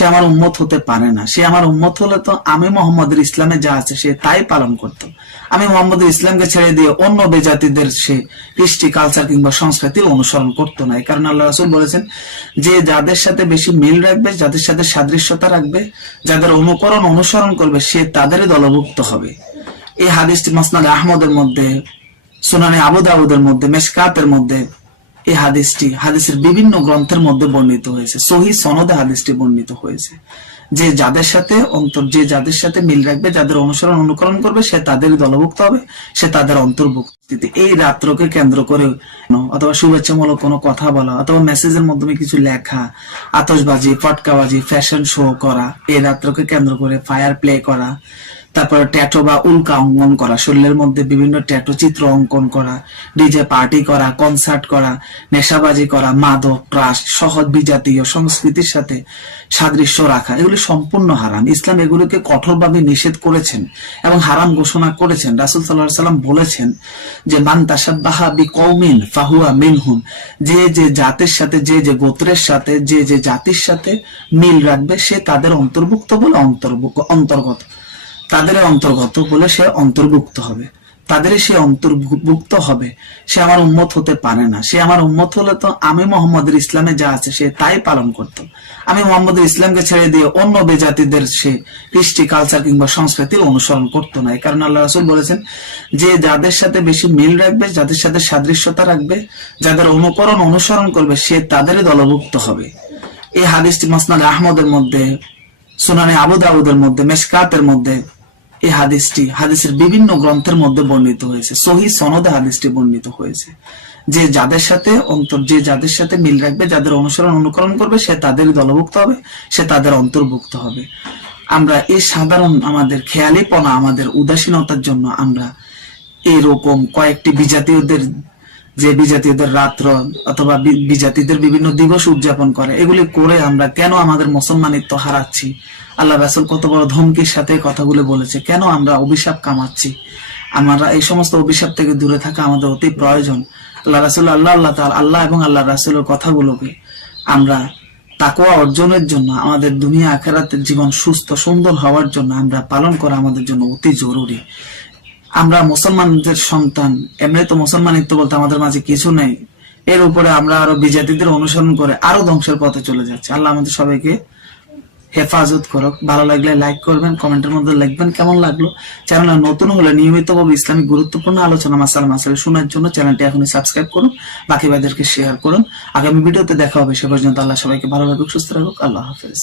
সে আমার উম্মত হতে পারে না। সে আমার উম্মত হলে তো আমি মোহাম্মদের ইসলামে যা আছে সে তাই পালন করত। আমি মোহাম্মদের ইসলামকে ছেড়ে দিয়ে অন্য বেজাতিদের সে কৃষ্টি কালচার কিংবা সংস্কৃতির অনুসরণ করতো না। এই কারণে আল্লাহ রাসুল বলেছেন যে যাদের সাথে বেশি মিল রাখবে, যাদের সাথে সাদৃশ্যতা রাখবে, যাদের অনুকরণ অনুসরণ করবে, সে তাদেরই দলভুক্ত হবে। এই হাদিসটি মাসনাদ আহমদের মধ্যে, সুনানে আবু দাউদের মধ্যে মেসকাতের মধ্যে এই হাদিসটি, হাদিসের বিভিন্ন গ্রন্থের মধ্যে বর্ণিত হয়েছে। সহি সনদে হাদিসটি বর্ণিত হয়েছে। যে যাদের সাথে অন্তর, যে যাদের সাথে মিল রাখবে, যাদের অনুসরণ, অনুকরণ করবে, সে তাদের দলভুক্ত হবে, সে তাদের অন্তর্ভুক্ত এই রাত্রকে কেন্দ্র করে অথবা শুভেচ্ছামূলক কোনো কথা বলা, অথবা মেসেজের মাধ্যমে কিছু লেখা, আতশবাজি, ফটকাবাজি, ফ্যাশন শো করা, এই রাত্রকে কেন্দ্র করে ফায়ার প্লে করা তারপরে ট্যাটু বা উল্কা অঙ্কন করা, শরীরের মধ্যে বিভিন্ন ট্যাটু চিত্র অঙ্কন করা, ডিজে পার্টি করা, কনসার্ট করা, নেশাবাজি করা, মাদক ক্রাশ সহজ বিজাতীয় সংস্কৃতির সাথে সাদৃশ্য রাখা, এগুলি সম্পূর্ণ হারাম। ইসলাম এগুলোকে কঠোরভাবে নিষেধ করেছেন এবং হারাম ঘোষণা করেছেন। রাসুল সাল্লাহ সাল্লাম বলেছেন যে, মান তাসাব্বাহা বি কৌমিন ফাহুয়া মিনহুম যে যে জাতের সাথে, যে যে গোত্রের সাথে, যে যে জাতির সাথে মিল রাখবে, সে তাদের অন্তর্ভুক্ত বলে অন্তর্ভুক্ত, অন্তর্গত। তাদের অন্তর্গত বলে সে অন্তর্ভুক্ত হবে। তাদের সে অন্তর্ভুক্ত হবে, সে আমার উম্মত হতে পারে না। সে আমার উম্মত হলে তো আমি মোহাম্মদের ইসলামে যা আছে সে তাই পালন করত। আমি মোহাম্মদের ইসলামকে ছেড়ে দিয়ে অন্য বেজাতিদের সে কৃষ্টি কালচার কিংবা সংস্কৃতির অনুসরণ করতো না। এই কারণে আল্লাহ রাসুল বলেছেন যে যাদের সাথে বেশি মিল রাখবে, যাদের সাথে সাদৃশ্যতা রাখবে, যাদের অনুকরণ অনুসরণ করবে, সে তাদেরই দলভুক্ত হবে। এই হাদিসটি মাসনাদ আহমদের মধ্যে, সুনানে আবু দাউদের মধ্যে, মেশকাতের মধ্যে এই হাদিসটি, হাদিসের বিভিন্ন গ্রন্থের মধ্যে বর্ণিত হয়েছে। সহি সনদে হাদিসটি বর্ণিত হয়েছে। যে যাদের সাথে অন্তর যে যাদের সাথে মিল রাখবে, যাদের অনুসরণ, অনুকরণ করবে, সে তাদেরই দলভুক্ত হবে, সে তাদের অন্তর্ভুক্ত হবে। আমরা এই সাধারণ আমাদের খেয়ালিপনা, আমাদের উদাসীনতার জন্য আমরা এরকম কয়েকটি বিজাতীয়দের যে বিজাতীয়দের রাত্র অথবা বিজাতিদের বিভিন্ন দিবস উদযাপন করে, এগুলি করে আমরা কেন আমাদের মুসলমানিত্ব হারাচ্ছি? আল্লাহ রাসুল কত বড় ধমকির সাথে কথাগুলো বলেছে, কেন আমরা অভিশাপ কামাচ্ছি? আমরা এই সমস্ত অভিশাপ থেকে দূরে থাকা আমাদের অতি প্রয়োজন। আল্লাহ রাসুল, আল্লাহ আল্লাহ তাআলা, আল্লাহ এবং আল্লাহ রাসুলের কথাগুলোকে আমরা তাকওয়া অর্জনের জন্য, আমাদের দুনিয়া আখেরাতের জীবন সুস্থ, সুন্দর হওয়ার জন্য আমরা পালন করা আমাদের জন্য অতি জরুরি। আমরা মুসলমানদের সন্তান, এমনি তো মুসলমানিত্ব বলতে আমাদের মাঝে কিছু নেই। এর উপরে আমরা আরও বিজাতিদের অনুসরণ করে আরও ধ্বংসের পথে চলে যাচ্ছি। আল্লাহ আমাদের সবাইকে হেফাজত করুক। ভালো লাগলে লাইক করবেন, কমেন্টের মধ্যে লিখবেন কেমন লাগল। চ্যানেল নতুন হলে নিয়মিতভাবে ইসলামিক গুরুত্বপূর্ণ আলোচনা মাসাল মাসাল শোনার জন্য। চ্যানেলটি এখনই সাবস্ক্রাইব করুন, বাকি ভাইদেরকে শেয়ার করুন। আগামী ভিডিওতে দেখা হবে, সে পর্যন্ত আল্লাহ সবাইকে ভালো রাখুক, সুস্থ রাখুক, আল্লাহ হাফেজ।